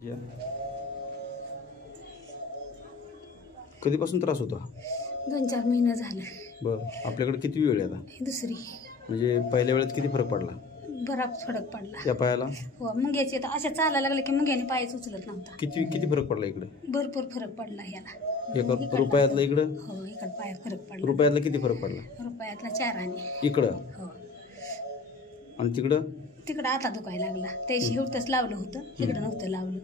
या कधीपासून त्रास होता? 2-4 महिने झाले. बरं, आपल्याकडे किती वेळ आहे आता? दुसरी. म्हणजे पहिल्या वेळेत किती फरक पडला? बराच फरक पडला. या पायाला? हो, मुंग्याची आता अशा चालायला लागले की मुंग्याने पायच उचलत नव्हता. किती फरक पडला इकडे? भरपूर फरक पडला ह्याला. एका रुपयातला इकडं? हो, इकडं पायात फरक पडला. रुपयातला किती फरक पडला? रुपयातला 4 आणे. इकडं? हो. आणि तिकडं? तिकडं आता दुखायला लागला. त्याशी एवढंच लावलं होतं, इकडं नव्हतं लावलं.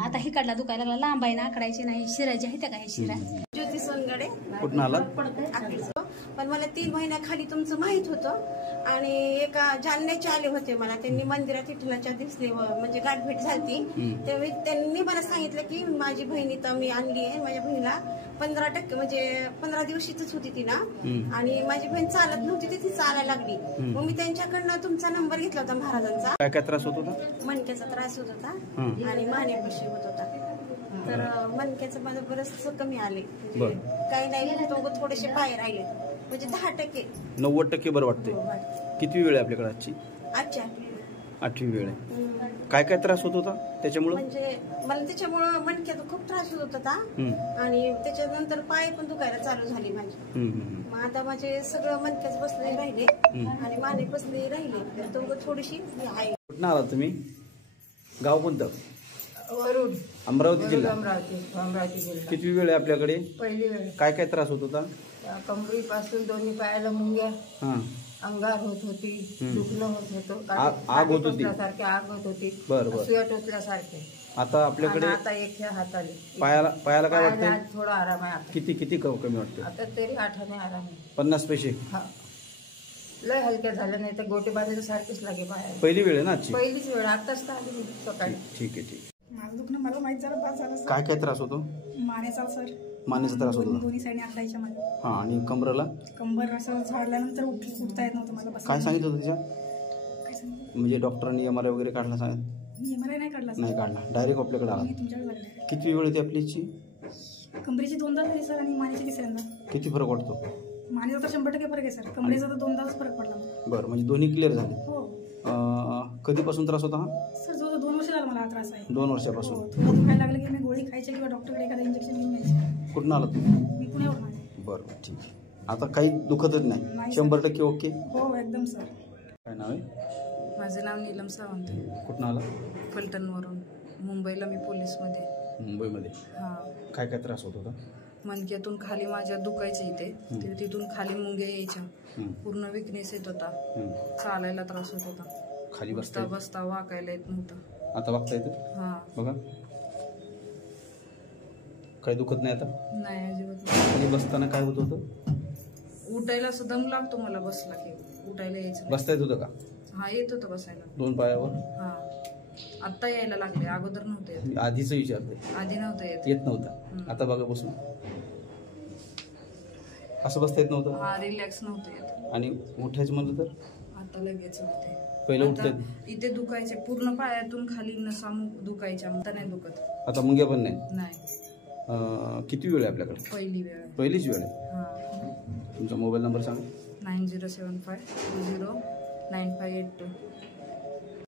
आता हिकडला दुखायला लागला. लांब आहे ना, आकडायची नाही. शिरायची आहे त्या काय शिरा. ज्योती सोनगडे. कुठं आला? पण मला 3 महिन्याखाली तुमचं माहित होतं आणि एका जालन्याचे आले होते मला. त्यांनी मंदिरात विठ्ठलाच्या दिसले म्हणजे गाठभेट झाली. त्यावेळी त्यांनी मला सांगितलं की माझी बहिणी तर मी आणली आहे. माझ्या बहिणीला 15% म्हणजे 15 दिवशीच होती ती ना, आणि माझी बहीण चालत नव्हती, ती चालायला लागली. मग मी त्यांच्याकडनं तुमचा नंबर घेतला होता महाराजांचा. काय काय त्रास होत होता? मणक्याचा त्रास होत होता आणि मानेपाशी होत होता. तर मणक्याचं माझं बरंच कमी आले. म्हणजे काही नाही, थोडेसे पाय राहिले. म्हणजे 10%. 90% बरं वाटतंय. किती वेळ आहे आपल्याकडे आजची? अच्छा, 8वी वेळ आहे. काय काय त्रास होत होता त्याच्यामुळे? म्हणजे मला त्याच्यामुळं मणक्याचा खूप त्रास होत होता आणि त्याच्यानंतर पाय पण दुखायला चालू झाली माझी. मग आता माझे सगळं मणक्याच बसले राहिले आणि माने बसले राहिले. तर थोडीशी आहे. कुठं आलात तुम्ही? गाव कोणतं? वरुड. अमरावती जिल्हा? अमरावती जिल्हा. किती वेळ आहे आपल्याकडे? पहिली वेळ. काय काय त्रास होत होता? कमरीपासून दोन्ही पायाला मुंग्या, अंगार होत होती, दुखणं होत होतं, आग होत होती, आग होत होती, बरं सुया टोचल्यासारखे. आता आपल्याकडे आता एक हाताले पायाला काय वाटतं? थोडा आराम आहे आता. किती कमी वाटतं? आता तरी 8 आणे आराम आहे. 50 पैसे? हा. लय हलक्या झाल्या, नाही तर गोटे बाजायला सारखेच लागे पाया. पहिली वेळ आहे ना आजची? पहिलीच वेळ. आताच तर आली सकाळी. ठीक आहे. माझं दुखणं मला माहित झालं, बस झालं. काय काय त्रास होतो? मानेचा सर. मानेचा त्रास होतो? दोन्ही साईडने आखडायच्या मला. हा. आणि कमरेला? कंबर असं झाडल्यानंतर उठता येत नव्हतं मला. बस. काय सांगितलं होतं तिच्या? काय सांगितलं? म्हणजे डॉक्टरांनी MRI वगैरे काढला? MRI नाही काढला. नाही काढला, डायरेक्ट आपल्याकडे आला. तुमच्याकडे. किती वेळ होती आपलीची? कमरेची 2दा झाली सर आणि मानेची 3ऱ्यांदा. किती फरक वाटतो? मानेचा तर 100% फरक आहे सर. कमरेचा तर 2दाच फरक पडला. बरं, म्हणजे दोन्ही क्लिअर झाले? हो. कधीपासून त्रास होता हा? सर जवळ 2 वर्ष झालं मला हा त्रास आहे. 2 वर्षापासून? थोडं दुखायला लागलं की मी गोळी खायची किंवा डॉक्टरकडे एखादं इंजेक्शन घेऊन यायचे. कुठून आला तुम्ही? मी पुण्यावरून आले. बरं, ठीक आहे. आता काही दुखतच नाही? 100% ओके? हो, एकदम सर. काय नाव आहे? माझं नाव नीलम सावंत. कुठून आला? फलटणवरून. मुंबईला मी पोलीसमध्ये. मुंबईमध्ये? हा. काय काय त्रास होत होता? मणक्यातून खाली माझ्या दुखायचे इथे, तिथून खाली मुंग्या यायच्या, पूर्ण विकनेस येत होता, चालायला त्रास होत होता, खाली बसता वाकायला येत नव्हतं. आता वागता येतं? हा. बघा, काही दुखत नाही आता? नाही, अजिबात. आणि बसताना काय होत होतं? उठायला सुद्धा दम लागतो मला, बसला की उठायला यायचं. बसता येत होतं का? हा, येत होतं बसायला 2 पायावर. हा. आता यायला लागले, अगोदर नव्हते येत. आधीच विचारते? आधी नव्हतं येत नव्हतं. आता बघा बसून असं बसता येत नव्हतं? हा, रिलॅक्स नव्हतं येत. आणि उठायचं म्हणलं तर? आता लगेच होते. पहिलं उठत इथे दुखायचे, पूर्ण पायातून खाली नसा दुखायच्या, आता नाही दुखत. आता मुंग्या पण नाही? नाही. किती वेळ आहे आपल्याकडे? पहिली वेळ. पहिलीच वेळ आहे? हा. तुमचा मोबाईल नंबर सांगा. 9075209582.